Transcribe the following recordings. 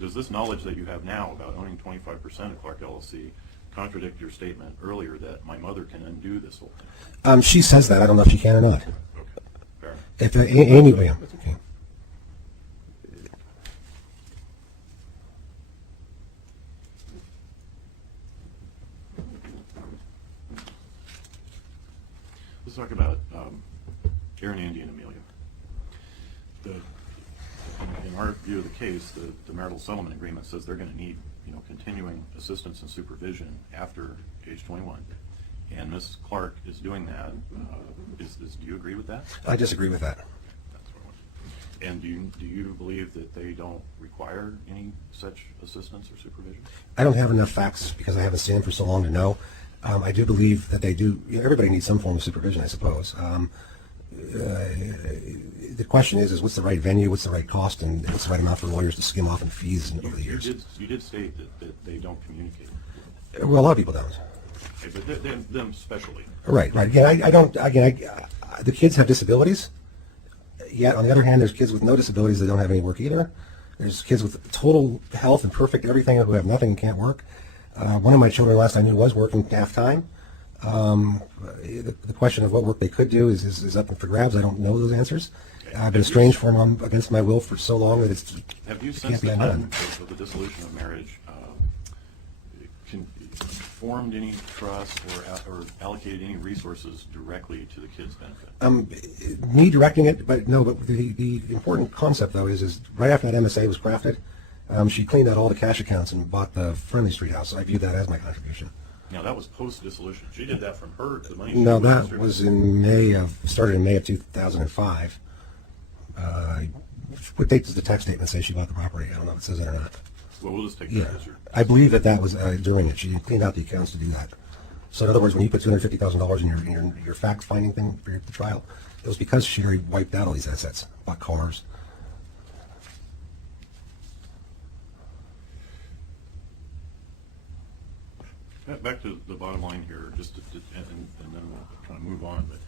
does this knowledge that you have now about owning 25% of Clark LLC contradict your statement earlier that my mother can undo this whole thing? She says that. I don't know if she can or not. Okay, fair enough. If Amy, yeah. Okay. Let's talk about Aaron, Andy, and Amelia. In our view of the case, the marital settlement agreement says they're going to need, continuing assistance and supervision after age 21, and Ms. Clark is doing that. Do you agree with that? I disagree with that. That's what I want. And do you believe that they don't require any such assistance or supervision? I don't have enough facts because I haven't seen them for so long to know. I do believe that they do. Everybody needs some form of supervision, I suppose. The question is what's the right venue, what's the right cost, and what's the right amount for lawyers to skim off in fees over the years. You did state that they don't communicate. Well, a lot of people don't. Okay, but them especially. Right. Again, I don't. Again, the kids have disabilities. Yet, on the other hand, there's kids with no disabilities that don't have any work either. There's kids with total health and perfect everything who have nothing and can't work. One of my children, last I knew, was working half-time. The question of what work they could do is up for grabs. I don't know those answers. I've been estranged from them against my will for so long that it Have you, can't since be the undone. time of the dissolution of marriage, formed any trust or allocated any resources directly to the kids' benefit? Me directing it, but no. But the important concept, though, is right after that MSA was crafted, she cleaned out all the cash accounts and bought the Friendly Street house. I view that as my contribution. Now, that was post-dissolution. She did that from the money. No, that was started in May of 2005. What date does the tax statement say she bought the property? I don't know if it says that or not. Well, we'll just take Yeah, that as your... I believe that was during it. She cleaned out the accounts to do that. So in other words, when you put $250,000 in your fact-finding thing for the trial, it was because she already wiped out all these assets, bought cars. Back to the bottom line here, and then we'll kind of move on. But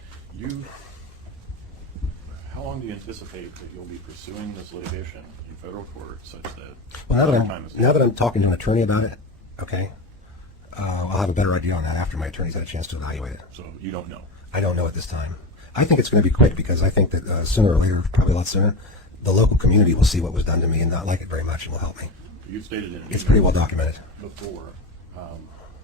how long do you anticipate that you'll be pursuing this litigation in federal court such that? Well, now that I'm talking to an attorney about it, okay, I'll have a better idea on that after my attorney's had a chance to evaluate it. So you don't know? I don't know at this time. I think it's going to be quick because I think that sooner or later, probably a lot sooner, the local community will see what was done to me and not like it very much and will help me. You've stated in an It's pretty well documented. before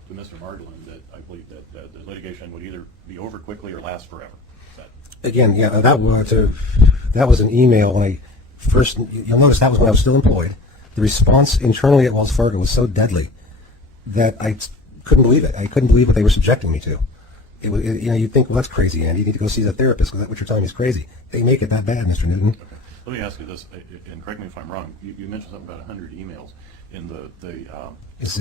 to Mr. Margolin that I believe that the litigation would either be over quickly or last forever. Is that Again, yeah, that was an email when I first. You'll notice that was when I was still employed. The response internally at Wells Fargo was so deadly that I couldn't believe it. I couldn't believe what they were subjecting me to. You'd think, well, that's crazy, Andy. You need to go see the therapist because what you're telling me is crazy. They make it that bad, Mr. Newton. okay? Let me ask you this, and correct me if I'm wrong. You mentioned something about 100 emails in the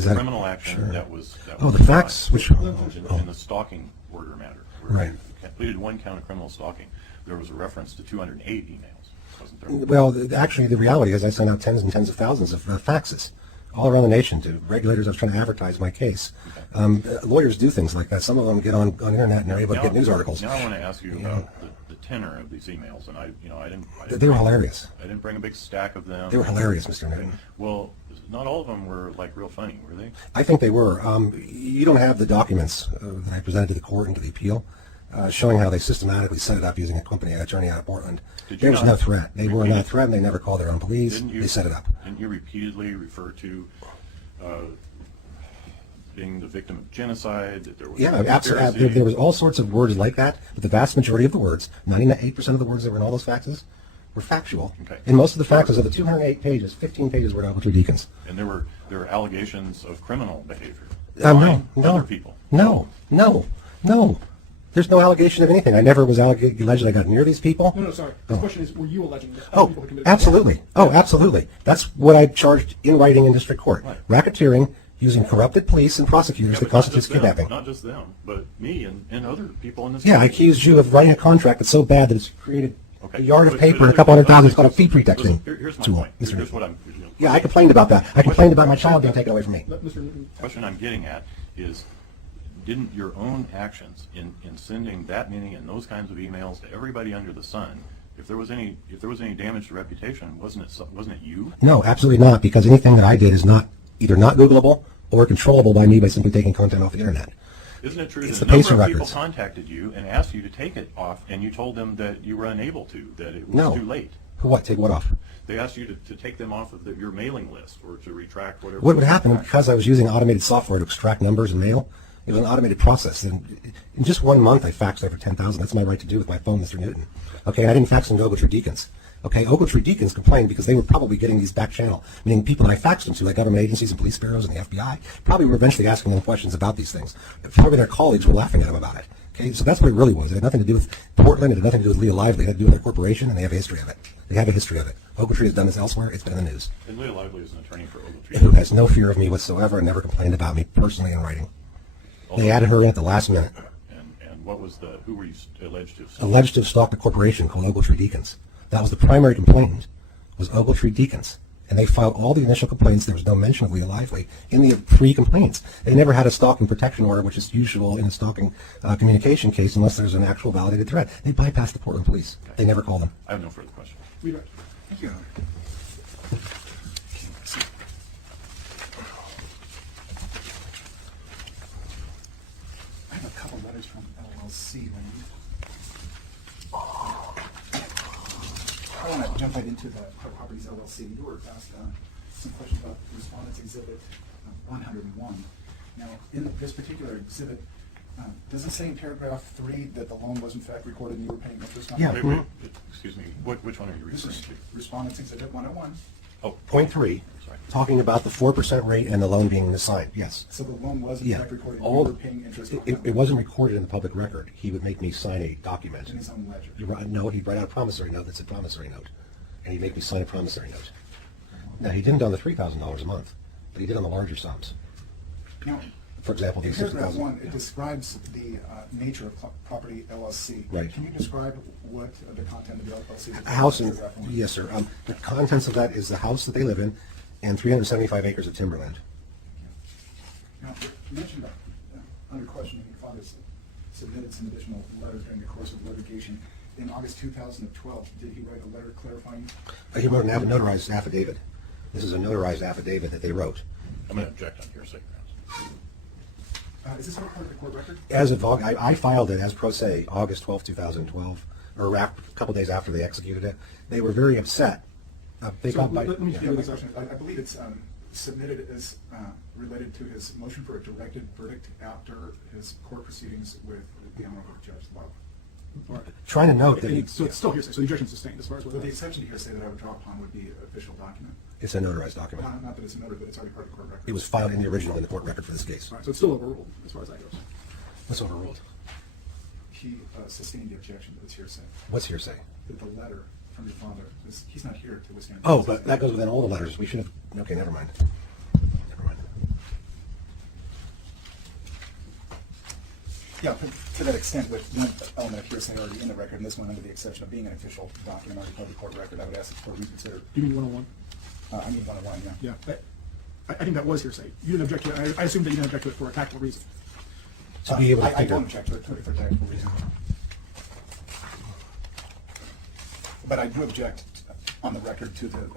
criminal action sure. that was The facts, which in the stalking order matter. Where Right. you completed one count of criminal stalking. There was a reference to 208 emails, wasn't there? Well, actually, the reality is I sent out tens and tens of thousands of faxes all around the nation to regulators. I was trying to advertise my case. Okay. Lawyers do things like that. Some of them get on internet and they're able to get news articles. Now I want to ask you about the tenor of these emails, and I didn't. They were hilarious. I didn't bring a big stack of them. They were hilarious, Mr. Newton. Well, not all of them were like real funny, were they? I think they were. You don't have the documents that I presented to the court and to the appeal showing how they systematically set it up using a company attorney out of Portland. There was no threat. They were not threatened. They never called their own police. They set it up. Didn't you repeatedly refer to being the victim of genocide? That there was absolutely. There was all sorts of words like that, but the vast majority of the words, 98% of the words that were in all those faxes, were factual. Okay. And most of the faxes of the 208 pages, 15 pages were Dr. Deacons. And there were allegations of criminal behavior. No. Other people. No. There's no allegation of anything. I never was alleged I got near these people. No, sorry. The question is, were you alleging that other people had committed Absolutely. Oh, absolutely. That's what I charged in writing in district court. Right. Racketeering using corrupted police and prosecutors Yeah, that but not constitutes just them, kidnapping. Not just them, but me and other people in this Yeah, I country. accused you of writing a contract that's so bad that it's created Okay. a yard of But- paper but- and a couple but- $100,000. It's called a fee pretexting Here's my tool. point. Here's what I'm. Yeah, I complained about that. I complained about my child being taken away from me. Mr. Newton, The question I'm getting at is, didn't your own actions in sending that many and those kinds of emails to everybody under the sun If there was any damage to reputation, wasn't it you? No, absolutely not, because anything that I did is not either not Googleable or controllable by me by simply taking content off the internet. Isn't it true It's that the a number Pacer of people records. contacted you and asked you to take it off, and you told them that you were unable to, that it was No. too late? What? Take what off? They asked you to take them off of your mailing list or to retract whatever. What would happen, because I was using automated software to extract numbers and mail, it was an automated process. And in just 1 month, I faxed over 10,000. That's my right to do with my phone, Mr. Newton. Okay, and I didn't fax them to Ogletree Deacons. Okay, Ogletree Deacons complained because they were probably getting these back channel, meaning people that I faxed them to, like government agencies and police bureaus and the FBI, probably were eventually asking them questions about these things. Probably their colleagues were laughing at them about it. Okay, so that's what it really was. It had nothing to do with Portland. It had nothing to do with Leah Lively. It had to do with their corporation, and they have a history of it. They have a history of it. Ogletree has done this elsewhere. It's been in the news. And Leah Lively is an attorney for Ogletree. Who has no fear of me whatsoever and never complained about me personally in writing. They added her in at the last minute. And what was who were you alleged to have sued? Alleged to have stalked a corporation called Ogletree Deacons. That was the primary complainant, was Ogletree Deacons. And they filed all the initial complaints. There was no mention of Leah Lively in the 3 complaints. They never had a stalking protection order, which is usual in a stalking communication case unless there's an actual validated threat. They bypassed the Portland police. They never called them. I have no further questions. Leave it. Thank you. I have a couple letters from LLC. I want to jump right into the Properties LLC. You were asked some questions about Respondents Exhibit 101. Now, in this particular exhibit, does it say in paragraph 3 that the loan was in fact recorded and you were paying interest on it? Yeah. Wait, excuse me. Which one are you This referring is to? Respondents Exhibit 101. Oh, Point 3, sorry. talking about the 4% rate and the loan being assigned. Yes. So the loan was in Yeah. fact recorded and All, you were paying interest on it wasn't recorded in the public record. He would make me sign a document. in his own ledger. No, he'd write out a promissory note that said promissory note. And he'd make me sign a promissory note. Now, he didn't on the $3,000 a month, but he did on the larger sums. Now, For example, the in paragraph 60,000. 1, it describes the nature of Property LLC. Right. Can you describe what the content of the LLC is? A house in, Paragraph 1. yes, sir. The contents of that is the house that they live in and 375 acres of timberland. Now, you mentioned that under questioning, your father submitted some additional letters during the course of litigation. In August 2012, did he write a letter clarifying? He wrote a notarized affidavit. This is a notarized affidavit that they wrote. I'm going to object on hearsay grounds. Is this all part of the court record? As of, I filed it as pro se August 12, 2012, or a couple days after they executed it. They were very upset. They So got by, let me Yeah, deal with my this question is, I believe it's submitted as related to his motion for a directed verdict after his court proceedings with the Honorable Judge Love. All right. trying to note that So it's still hearsay, so the objection sustained as far as But whether the that's... exception to hearsay that I would draw upon would be an official document. it's a notarized document. Not that it's a notarized, but it's already part of the court record. It was filed in the original in the court record for this case. All right, so it's still overruled as far as that goes. What's overruled? He sustained the objection that it's hearsay. What's hearsay? That the letter from your father, he's not here to withstand. Oh, but that goes within all the letters. We should have, okay, never mind. Never mind. Yeah, to that extent, with one element of hearsay already in the record, and this one under the exception of being an official document, already part of the court record, I would ask the court to reconsider. Do you mean 101? I mean 101, yeah. Yeah. I think that was hearsay. You didn't object to it. I assume that you didn't object to it for a tactical reason. To be able to I figure. don't object to it for technical reasons. But I do object on the record to the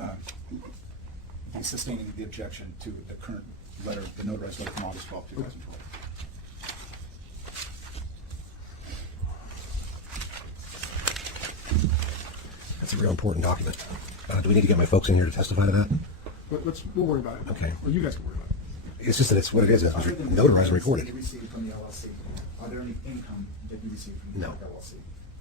sustaining the objection to the current letter, the notarized letter from August 12, 2012. That's a real important document. Do we need to get my folks in here to testify to that? But we'll worry about it. Okay. Or you guys can worry about it. It's just that it's what it is. It was Other than the notarized and payments that recorded. you received from the LLC, are there any income that you received from the No. LLC?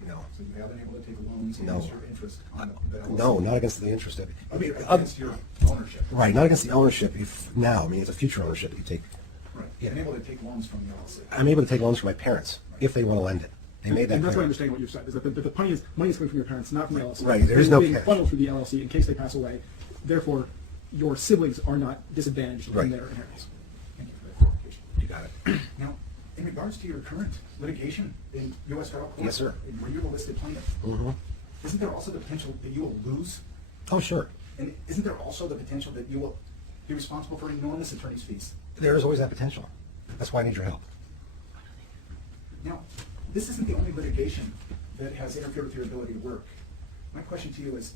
No. So you haven't been able to take loans No. against your interest on the LLC? No, not against the interest of it. I mean, against your ownership. Right, not against the ownership. If now, I mean, it's a future ownership that you take. Right. Yeah. You're able to take loans from the LLC. I'm able to take loans from my parents if they want to lend it. They made that And that's why I clear. understand what you've said, is that the money is coming from your parents, not from the LLC. Right, there is It no being cash. funneled through the LLC in case they pass away. Therefore, your siblings are not disadvantaged Right. in their inheritance. Thank you for that clarification. You got it. Now, in regards to your current litigation in U.S. federal court. Yes, sir. Where you're a listed plaintiff. Mm-hmm. Isn't there also the potential that you will lose? Oh, sure. And isn't there also the potential that you will be responsible for enormous attorney's fees? There is always that potential. That's why I need your help. Now, this isn't the only litigation that has interfered with your ability to work. My question to you is,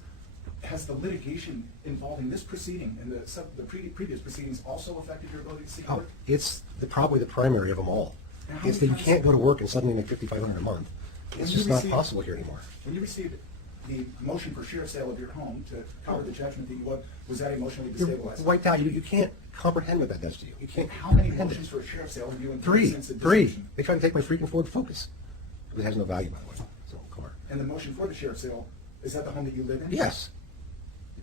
has the litigation involving this proceeding and the previous proceedings also affected your ability to seek Oh, work? it's probably the primary of them all. Now, how It's that many you times- can't go to work and suddenly make $5,500 a month. When It's you just not receive- possible here anymore. When you received the motion for sheriff sale of your home to cover the judgment that you owed, was that emotionally You're destabilizing? wiped out. You can't comprehend what that does to you. You can't. How many comprehend motions it. for a sheriff sale have you and Three. since the Three. dissolution? They tried to take my freaking Ford Focus. It has no value, by the way. So, car. And the motion for the sheriff sale, is that the home that you live in? Yes.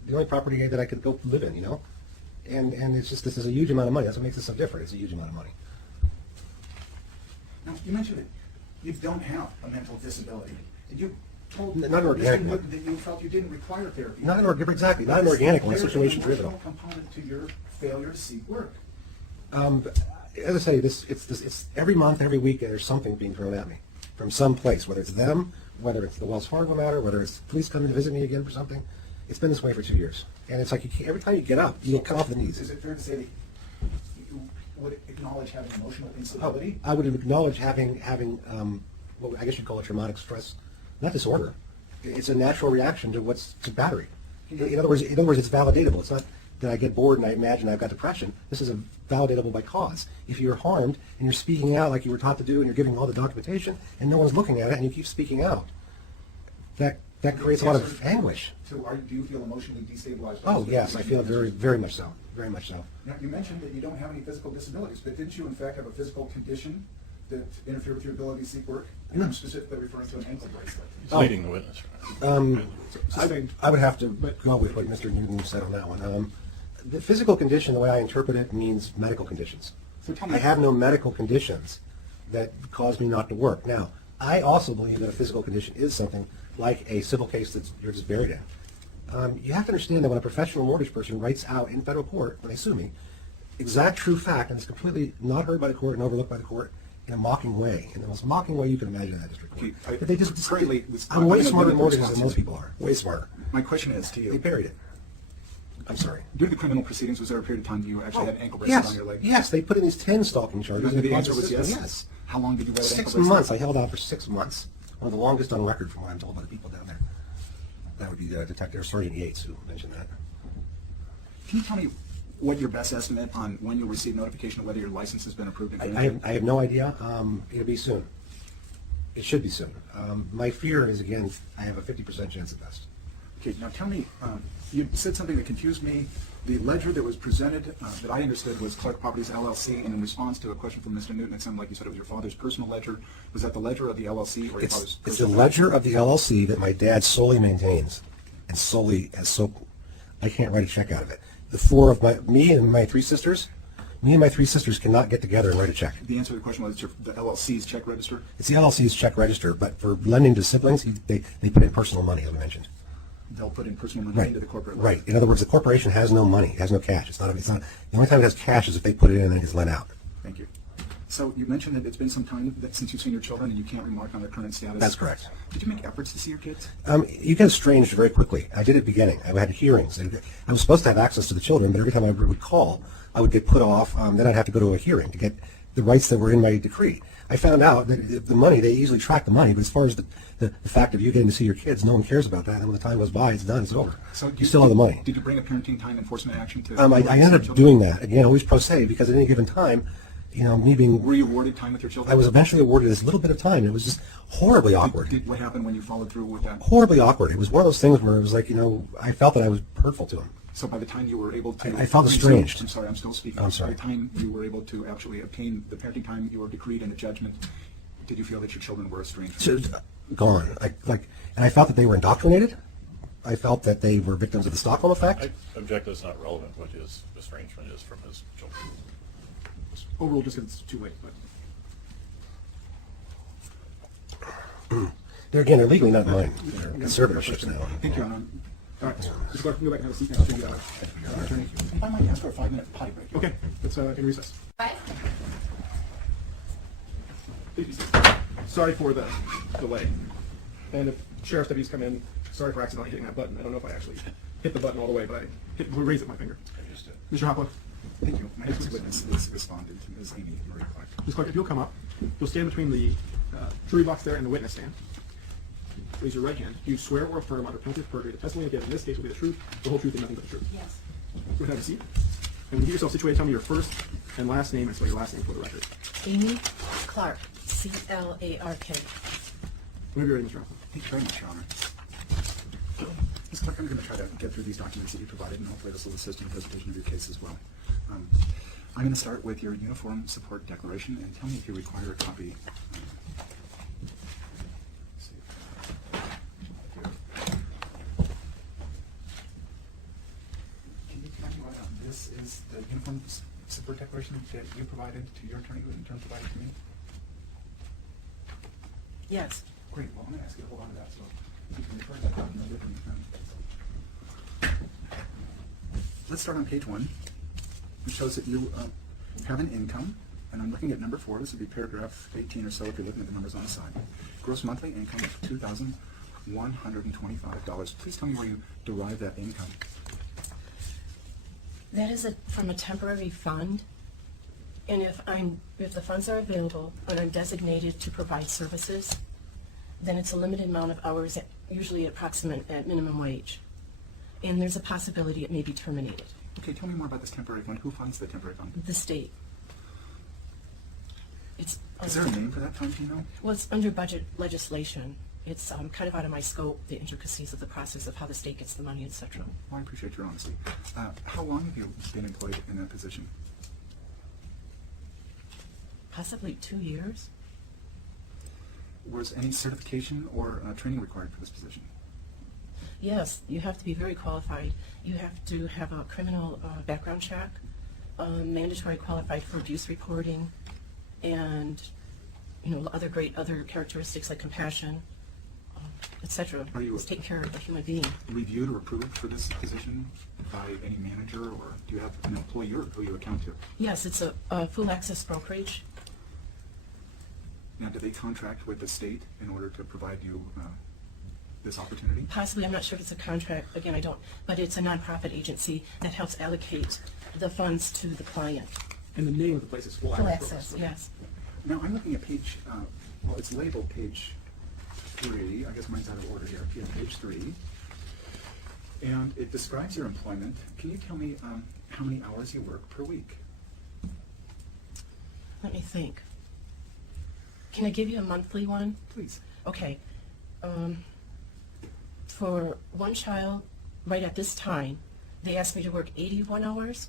The only property that I could go live in, you know? And it's just, this is a huge amount of money. That's what makes it so different. It's a huge amount of money. Now, you mentioned that you don't have a mental disability, and you told Not an organic Mr. one. Newton that you felt you didn't require therapy. Not an organic, exactly. Not an organic one. It's There's situation an driven. emotional component to your failure to seek work. As I say, it's every month, every week, there's something being thrown at me from some place, whether it's them, whether it's the Wells Fargo matter, whether it's police coming to visit me again for something. It's been this way for 2 years. And it's like every time you get up, you get cut off the knees. Is it fair to say that you would acknowledge having emotional Oh, instability? I would acknowledge having well, I guess you'd call it traumatic stress, not disorder. It's a natural reaction to battery. In other words, it's validatable. It's not that I get bored and I imagine I've got depression. This is validatable by cause. If you're harmed and you're speaking out like you were taught to do, and you're giving all the documentation, and no one's looking at it, and you keep speaking out, that creates a lot of anguish. So do you feel emotionally destabilized? Oh yes, I feel very, very much so. Very much so. Now, you mentioned that you don't have any physical disabilities, but didn't you in fact have a physical condition that interfered with your ability to seek work? And I'm specifically referring to an ankle bracelet. He's leading the witness. I would have to go with what Mr. Newton said on that one. The physical condition, the way I interpret it, means medical conditions. So tell me- I have no medical conditions that cause me not to work. Now, I also believe that a physical condition is something like a civil case that you're just buried in. You have to understand that when a professional mortgage person writes out in federal court, when they sue me, exact true fact, and it's completely not heard by the court and overlooked by the court in a mocking way, in the most mocking way you can imagine in that district court. Okay, But they just, currently, I'm way I'm gonna smarter limit at the mortgages than response. most people are. Way smarter. My question is to They you. buried it. I'm sorry. During the criminal proceedings, was there a period of time you actually had an ankle bracelet on Yes, your leg? yes, they put in these 10 stalking charges. And the and answer was processed yes? them. Yes. How long did you wear that ankle 6 bracelet? months. I held out for 6 months. One of the longest on record from what I'm told by the people down there. That would be Detective Sergeant Yates who mentioned that. Can you tell me what your best estimate on when you'll receive notification of whether your license has been approved? And I have no idea. It'll be soon. It should be soon. My fear is, again, I have a 50% chance at best. Okay, now tell me, you said something that confused me. The ledger that was presented, that I understood was Clark Properties LLC, and in response to a question from Mr. Newton, it sounded like you said it was your father's personal ledger. Was that the ledger of the LLC or your father's It's the personal ledger of the LLC that my dad solely maintains, and solely as so. I can't write a check out of it. The four of me and my three sisters cannot get together and write a check. The answer to the question was it's the LLC's check register? It's the LLC's check register, but for lending to siblings, they put in personal money, as we mentioned. They'll put in personal money Right. into the corporate ledger. Right. In other words, the corporation has no money, has no cash. It's not. The only time it has cash is if they put it in and it's lent out. Thank you. So you mentioned that it's been some time since you've seen your children and you can't remark on their current status. That's correct. Did you make efforts to see your kids? You get estranged very quickly. I did at the beginning. I had hearings. I was supposed to have access to the children, but every time I would call, I would get put off. Then I'd have to go to a hearing to get the rights that were in my decree. I found out that the money, they easily track the money, but as far as the fact of you getting to see your kids, no one cares about that. And when the time goes by, it's done, it's over. So You still have the money. Did you bring a parenting time enforcement action to? I ended up doing that, again, always pro se, because at any given time, me being, Were you awarded time with your children? I was eventually awarded this little bit of time. It was just horribly awkward. What happened when you followed through with that? Horribly awkward. It was one of those things where it was like, I felt that I was hurtful to him. So by the time you were able to... I felt estranged. I'm sorry, I'm still speaking. I'm sorry. By the time you were able to actually obtain the parenting time you were decreed in a judgment, did you feel that your children were estranged? So, gone. And I felt that they were indoctrinated. I felt that they were victims of the Stockholm effect. I object that it's not relevant what his estrangement is from his children. Overruled just because it's too late, but. They're legally not mine. They're conservatorships now. Thank you, Your All right, Mr. Clark, can go back and have a seat next to the attorney. If I might ask for a 5-minute potty break. Okay, let's in recess. Bye. Please be seated. Sorry for the delay. And if sheriff's deputies come in, sorry for accidentally hitting that button. I don't know if I actually hit the button all the way, but I raised it with my finger. Mr. Hopla, Thank you. My next witness is respondent, Ms. Amy Marie Clark. Ms. Clark, if you'll come up, you'll stand between the jury box there and the witness stand. raise your right hand. Do you swear or affirm under penalty of perjury the testimony you give in this case will be the truth, the whole truth, and nothing but the truth? Yes. Go ahead, have a seat. And when you get yourself situated, tell me your first and last name and spell your last name for the record. Amy Clark, C-L-A-R-K. Whenever you're ready, Mr. Hoffman. Thank you very much, Your Honor. Ms. Clark, I'm going to try to get through these documents that you provided, and hopefully this will assist in the presentation of your case as well. I'm going to start with your uniform support declaration, and tell me if you require a copy. Can you tell me what this is, the uniform support declaration that you provided to your attorney, who in turn provided to me? Yes. Great, well, I'm going to ask you to hold on to that, so you can refer to that document with me. Let's start on page 1. It shows that you have an income, and I'm looking at number 4. This would be paragraph 18 or so if you're looking at the numbers on the side. Gross monthly income of $2,125. Please tell me where you derive that income. That is from a temporary fund, and if the funds are available and I'm designated to provide services, then it's a limited amount of hours, usually approximate at minimum wage. And there's a possibility it may be terminated. Okay, tell me more about this temporary fund. Who funds the temporary fund? The state. Is there a name for that fund, do you know? Well, it's under budget legislation. It's kind of out of my scope, the intricacies of the process of how the state gets the money, etc. Well, I appreciate your honesty. How long have you been employed in that position? Possibly 2 years. Was any certification or training required for this position? Yes, you have to be very qualified. You have to have a criminal background check, mandatory qualified for abuse reporting, and other characteristics like compassion, etc. Are you- It's taking care of a human being. Reviewed or approved for this position by any manager, or do you have an employer who you account to? Yes, it's a full access brokerage. Now, do they contract with the state in order to provide you this opportunity? Possibly, I'm not sure if it's a contract. Again, I don't. But it's a nonprofit agency that helps allocate the funds to the client. And the name of the place is Full Full Access. access, yes. Now, I'm looking at page, well, it's labeled page 3. I guess mine's out of order here. Yeah, page 3. And it describes your employment. Can you tell me how many hours you work per week? Let me think. Can I give you a monthly one? Please. Okay. For one child, right at this time, they asked me to work 81 hours.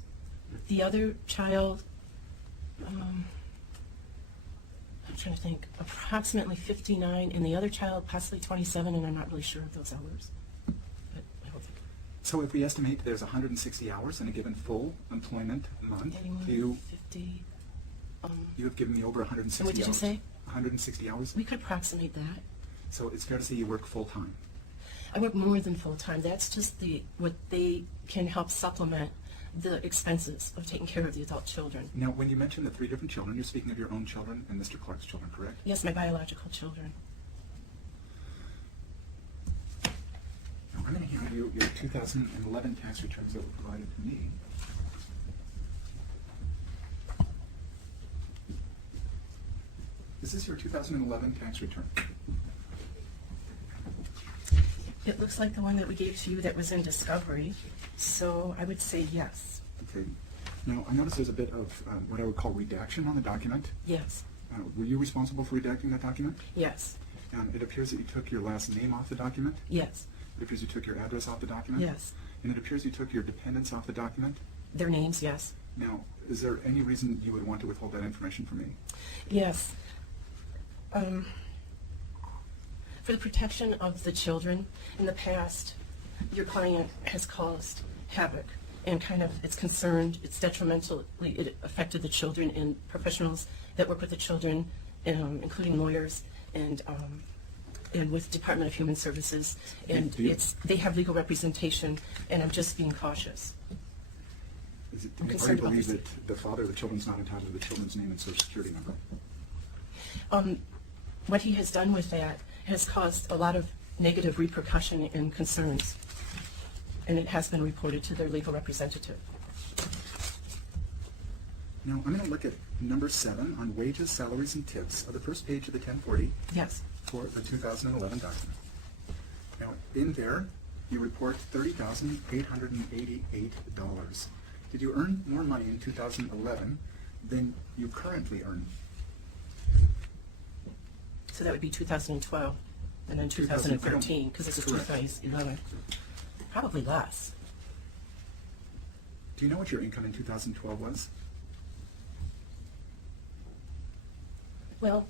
The other child, I'm trying to think, approximately 59, and the other child possibly 27, and I'm not really sure of those hours. But I don't think. So if we estimate there's 160 hours in a given full employment month, 81, you 50. have given me over 160 And what did you hours. say? 160 hours? We could approximate that. So it's fair to say you work full-time. I work more than full-time. That's just what they can help supplement the expenses of taking care of the adult children. Now, when you mention the 3 different children, you're speaking of your own children and Mr. Clark's children, correct? Yes, my biological children. Now, I'm going to hand you your 2011 tax returns that were provided to me. Is this your 2011 tax return? It looks like the one that we gave to you that was in Discovery, so I would say yes. Okay. Now, I notice there's a bit of what I would call redaction on the document. Yes. Were you responsible for redacting that document? Yes. It appears that you took your last name off the document. Yes. It appears you took your address off the document. Yes. And it appears you took your dependents off the document. Their names, yes. Now, is there any reason you would want to withhold that information from me? Yes. For the protection of the children, in the past, your client has caused havoc and it's concerned, it's detrimentally, it affected the children and professionals that work with the children, including lawyers and with Department of Human Services. And they have legal representation, and I'm just being cautious. Is it, I'm or you concerned about believe this. that the father of the children's not entitled to the children's name and social security number? What he has done with that has caused a lot of negative repercussion and concerns, and it has been reported to their legal representative. Now, I'm going to look at number 7 on wages, salaries, and tips of the first page of the 1040 Yes. for the 2011 document. in there, you report $30,888. Did you earn more money in 2011 than you currently earn? So that would be 2012, and then 2013, because this is Correct. 2011. Probably less. Do you know what your income in 2012 was? Well,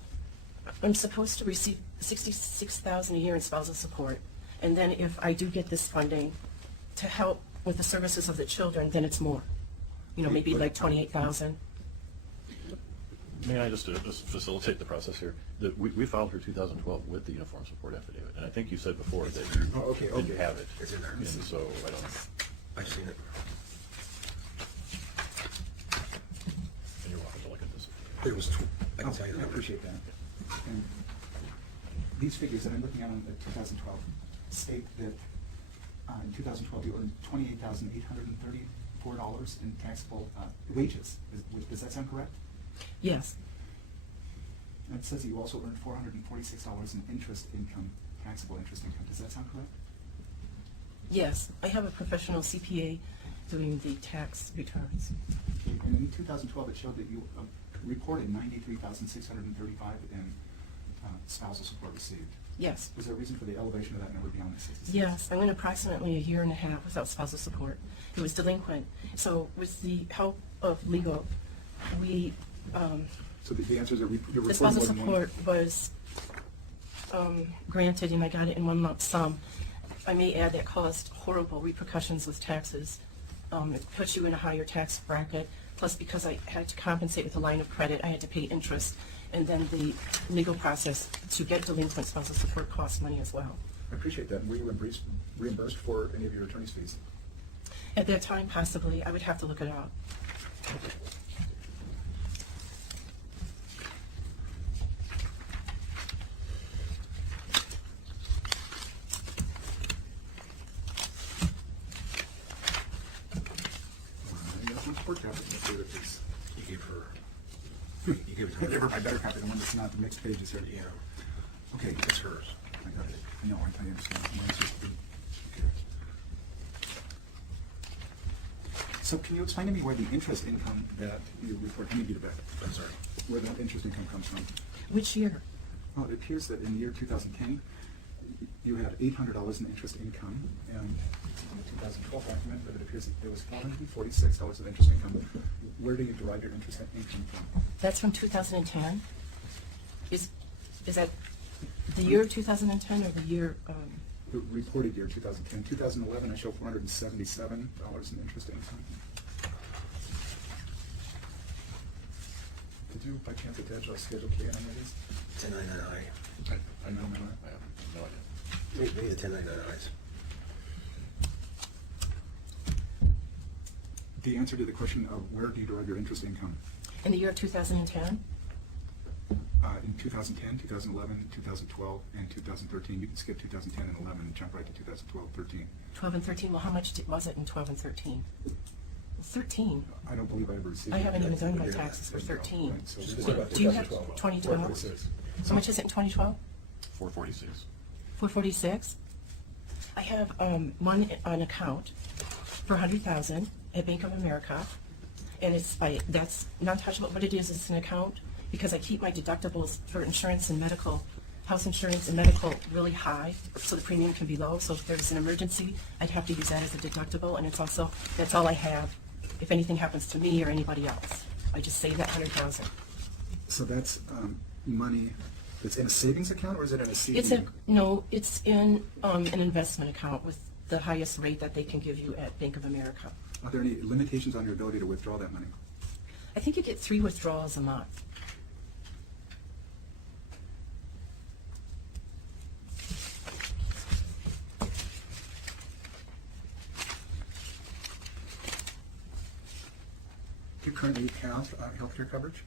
I'm supposed to receive $66,000 a year in spousal support, and then if I do get this funding to help with the services of the children, then it's more. You know, maybe like 28,000. May I just facilitate the process here? We filed for 2012 with the uniform support affidavit, and I think you said before that you Oh, okay, didn't okay. have it. It's in there. And so I don't, I've seen it. and you're welcome to look at this. It was, I can tell you I that. appreciate that. And these figures that I'm looking at on the 2012 state that in 2012 you earned $28,834 in taxable wages. Does that sound correct? Yes. And it says that you also earned $446 in interest income, taxable interest income. Does that sound correct? Yes. I have a professional CPA doing the tax returns. And in 2012, it showed that you reported $93,635 in spousal support received. Yes. Was there a reason for the elevation of that number beyond the 66? Yes, I went approximately a year and a half without spousal support. It was delinquent. So with the help of legal, we, So the answer is that you're the reporting spousal more than one. support was granted, and I got it in one lump sum. I may add that caused horrible repercussions with taxes. It puts you in a higher tax bracket. Plus, because I had to compensate with a line of credit, I had to pay interest. And then the legal process to get delinquent spousal support costs money as well. I appreciate that. Were you reimbursed for any of your attorney's fees? At that time, possibly, I would have to look it up. You gave her, you gave it to her. Give her my better copy, the one that's not the mixed pages here. Yeah, Okay, it's hers. I got it. No, I totally understand. Mine's just okay. So can you explain to me where the interest income that you report, let me get it back. I'm sorry. Where that interest income comes from? Which year? Well, it appears that in the year 2010, you had $800 in interest income, and in the 2012 document, but it appears that there was $446 of interest income. Where do you derive your interest income from? That's from 2010? Is that the year 2010 or the year, The reported year 2010. 2011, I show $477 in interest income. Did you by chance attach a Schedule K on any of these? 1099I. I know that. I have no idea. Maybe the 1099Is. The answer to the question of where do you derive your interest income? in the year of 2010? In 2010, 2011, 2012, and 2013. You can skip 2010 and 11 and jump right to 2012, 13. 12 and 13, well, how much was it in 12 and 13? 13. I don't believe I ever received. I haven't even done my Yeah. taxes for 13. Right, so this is What about about Do you have 2012? 2012? 446. How much is it in 2012? 446. 446. I have one on account for 100,000 at Bank of America, and that's non-touchable. What it is, it's an account because I keep my deductibles for insurance and medical, house insurance and medical really high, so the premium can be low. So if there's an emergency, I'd have to use that as a deductible, and it's also, that's all I have if anything happens to me or anybody else. I just save that 100,000. So that's money that's in a savings account, or is it in a CD? It's in an investment account with the highest rate that they can give you at Bank of America. Are there any limitations on your ability to withdraw that money? I think you get 3 withdrawals a month. Do you currently have healthcare coverage?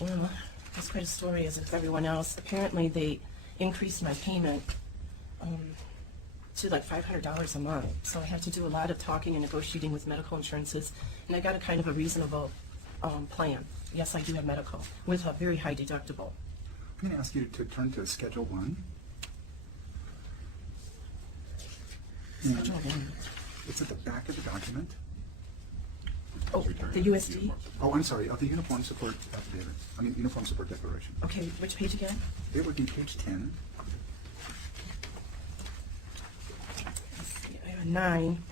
Well, that's quite a story as with everyone else. Apparently, they increased my payment to like $500 a month. So I had to do a lot of talking and negotiating with medical insurances, and I got a kind of a reasonable plan. Yes, I do have medical with a very high deductible. I'm going to ask you to turn to Schedule 1. Schedule one. It's at the back of the document. Oh, Return the to USD? uniform. Oh, I'm sorry, of the uniform support affidavit. I mean, uniform support declaration. Okay, which page again? It would be page 10. Let's see, I have 9.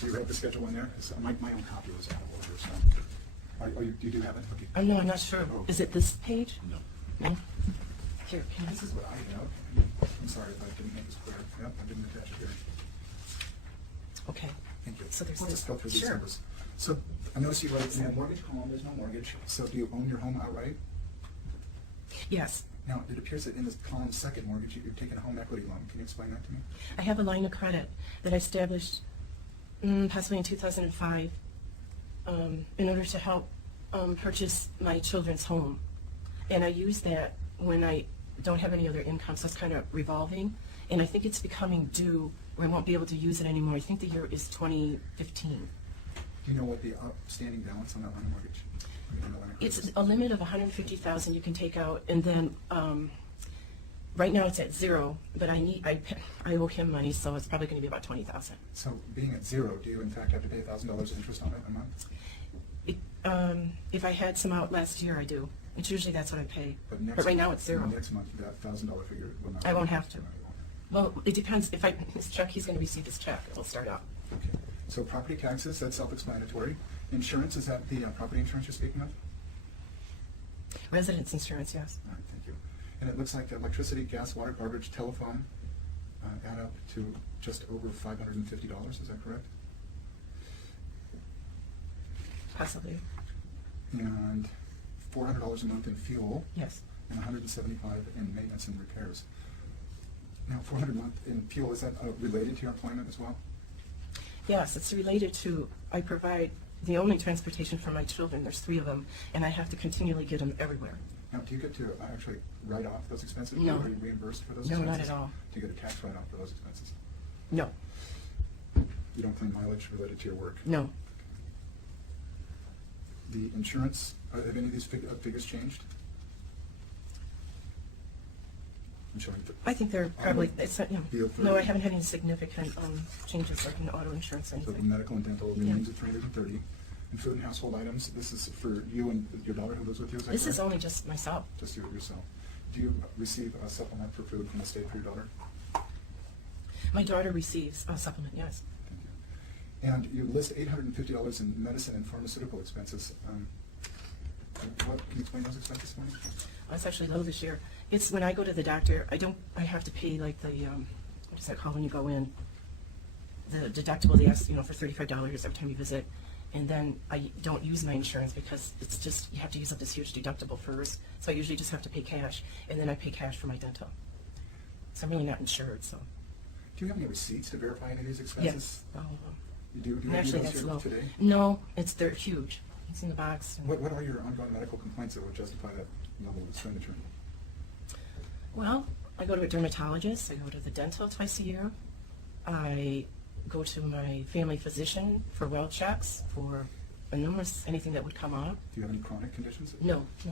Do you have the schedule in there? My own copy was out of order, so. You do have it? Okay. No, I'm not sure. Is it this page? No. No? Here, can This I? is what I have. I'm sorry if I didn't make this clear. Yep, I didn't attach it here. Okay. Thank you. So there's We'll this- just go through these sure. numbers. So I notice you wrote in a mortgage column, there's no mortgage. So do you own your home outright? Yes. Now, it appears that in this column, second mortgage, you've taken a home equity loan. Can you explain that to me? I have a line of credit that I established possibly in 2005 in order to help purchase my children's home. And I use that when I don't have any other income, so it's kind of revolving. And I think it's becoming due where I won't be able to use it anymore. I think the year is 2015. Do you know what the outstanding balance on that line of mortgage? I mean, on the line of credit It's is? a limit of 150,000 you can take out, and then right now it's at 0, but I owe him money, so it's probably going to be about 20,000. So being at 0, do you in fact have to pay $1,000 interest on it a month? If I had some out last year, I do. It's usually that's what I pay. next But right now it's 0. Next month, that $1,000 figure will not. I won't have to. Well, it depends. If his check, he's going to receive his check. It'll start out. Okay. So property taxes, that's self-explanatory. Insurance, is that the property insurance you're speaking of? Residence insurance, yes. All right, thank you. And it looks like electricity, gas, water, garbage, telephone add up to just over $550, is that correct? Possibly. And $400 a month in fuel Yes. and $175 in maintenance and repairs. Now, $400 a month in fuel, is that related to your employment as well? Yes, it's related to, I provide the only transportation for my children. There's 3 of them, and I have to continually get them everywhere. Now, do you get to actually write off those expenses? No. Are you reimbursed for those No, expenses? not at all. Do you get a tax write-off for those expenses? No, You don't claim mileage related to your work? no. The insurance, have any of these figures changed? I'm showing. I think they're probably, it's not, Deal no, I 30. haven't had any significant changes like in auto insurance or So the anything. medical and dental remains at $330. And food and household items, this is for you and your daughter who lives with you, is that This is correct? only just myself. Just you yourself. Do you receive a supplement for food from the state for your daughter? My daughter receives a supplement, yes. Thank you. And you list $850 in medicine and pharmaceutical expenses. Can you explain those expenses for me? It's actually low this year. It's when I go to the doctor, I have to pay like the, what is that called when you go in? The deductible, they ask, for $35 every time you visit. And then I don't use my insurance because it's just, you have to use up this huge deductible first. So I usually just have to pay cash, and then I pay cash for my dental. So I'm really not insured, so. Do you have any receipts to verify any of these Yeah. expenses? all of them. You do? Do you And have actually, any of that's those low. here today? No, they're huge. It's in the box. and- What are your ongoing medical complaints that would justify that level of expenditure? Well, I go to a dermatologist, I go to the dental twice a year. I go to my family physician for well checks, for anything that would come up. Do you have any chronic conditions? No. Do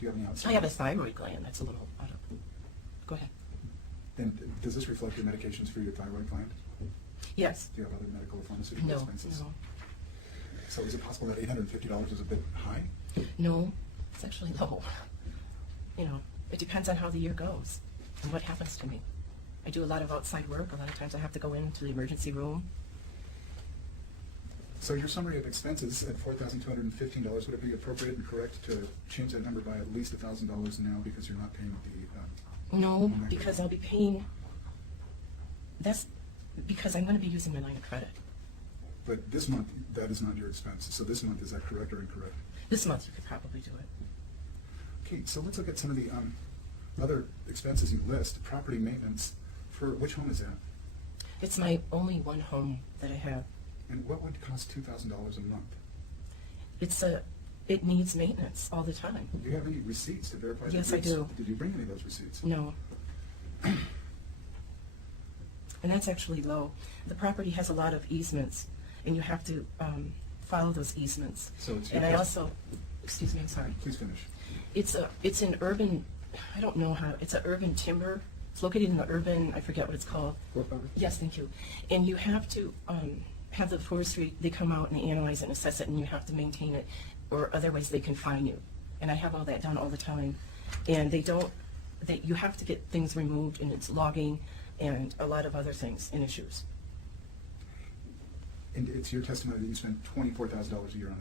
you have any outside? I have a thyroid gland that's a little out of, go ahead. And does this reflect your medications for your thyroid gland? Yes. Do you have other medical or pharmaceutical No, expenses? no. So is it possible that $850 is a bit high? No, it's actually low. It depends on how the year goes and what happens to me. I do a lot of outside work. A lot of times I have to go into the emergency room. So your summary of expenses at $4,215, would it be appropriate and correct to change that number by at least $1,000 now because you're not paying the? No, because I'll be paying, that's because I'm going to be using my line of credit. But this month, that is not your expense. So this month, is that correct or incorrect? This month you could probably do it. Okay, so let's look at some of the other expenses you list. Property maintenance, for which home is that? It's my only one home that I have. And what would cost $2,000 a month? It needs maintenance all the time. Do you have any receipts to verify? Yes, that I do. Did you bring any of those receipts? No. And that's actually low. The property has a lot of easements, and you have to follow those easements. So it's And your I cus- also, excuse me, I'm sorry. Please finish. It's an urban, I don't know how, it's an urban timber. It's located in the urban, I forget what it's called. Growth boundary? Yes, thank you. And you have to have the forestry, they come out and they analyze it and assess it, and you have to maintain it, or otherwise they can fine you. And I have all that done all the time. And you have to get things removed, and it's logging and a lot of other things and issues. And it's your testimony that you spend $24,000 a year on